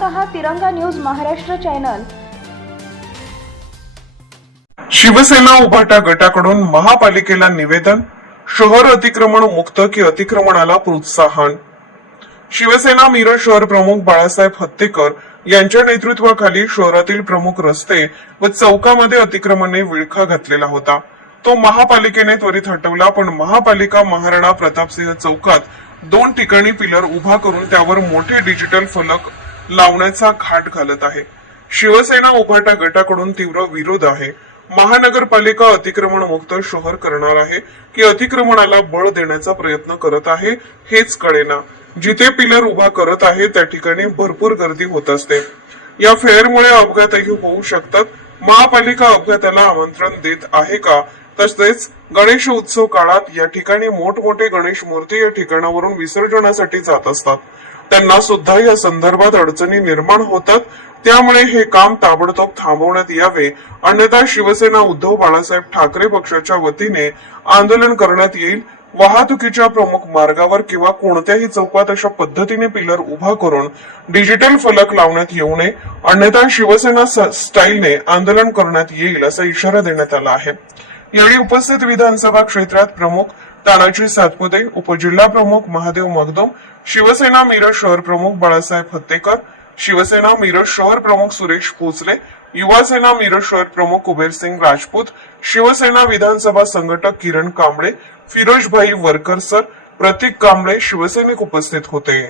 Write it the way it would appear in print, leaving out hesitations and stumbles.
पाहत आहात तिरंगा न्यूज महाराष्ट्र चॅनल। शिवसेना उभाटा गटाकडून महापालिकेला निवेदन, शहर अतिक्रमण मुक्त की अतिक्रमणाला प्रोत्साहन। शिवसेना मिरज शहर प्रमुख बाळासाहेब हत्तेकर यांच्या नेतृत्वाखाली शहरातील प्रमुख रस्ते व चौकामध्ये अतिक्रमणाने विळखा घातलेला होता। तो महापालिकेने त्वरित हटवला, पण महापालिका महाराणा प्रतापसिंह चौकात 2 ठिकाणी पिलर उभा करून त्यावर मोठे डिजिटल फलक लावण्याचा घाट घालत आहे। शिवसेना उभाटा गटाकडून तीव्र विरोध आहे। महानगरपालिका अतिक्रमण मुक्त शहर करणार आहे की अतिक्रमणाला बळ देण्याचा प्रयत्न करत आहे हेच कळेना। जिथे पिलर उभा करत आहे त्या ठिकाणी भरपूर गर्दी होत असते। या फेअरमुळे अपघातही होऊ शकतात। महापालिका अपघाताला आमंत्रण देत आहे का? तसेच गणेश उत्सव काळात या ठिकाणी मोठमोठे गणेश मूर्ती या ठिकाणावरून विसर्जनासाठी जात असतात, त्यांना सुद्धा या संदर्भात अडचणी निर्माण होतात। त्यामुळे हे काम ताबडतोब थांबवण्यात यावे, अन्यथा शिवसेना उद्धव बाळासाहेब ठाकरे पक्षाच्या वतीने आंदोलन करण्यात येईल। वाहतुकीच्या प्रमुख मार्गावर किंवा कोणत्याही चौकात अशा पद्धतीने पिलर उभा करून डिजिटल फलक लावण्यात येऊ नये, अन्यथा शिवसेना स्टाईलने आंदोलन करण्यात येईल असा इशारा देण्यात आला आहे। यावेळी उपस्थित विधानसभा क्षेत्रात प्रमुख तानाजी सातपुते, उपजिल्हा प्रमुख महादेव मगदुम, शिवसेना मिरज शहर प्रमुख बाळासाहेब हत्तेकर, शिवसेना मिरज शहर प्रमुख सुरेश भोसले, युवा सेना मिरज शहर प्रमुख कुबेरसिंग राजपूत, शिवसेना विधानसभा संघटक किरण कांबळे, फिरोजभाई वरकर सर, प्रतीक कांबळे शिवसैनिक उपस्थित होते।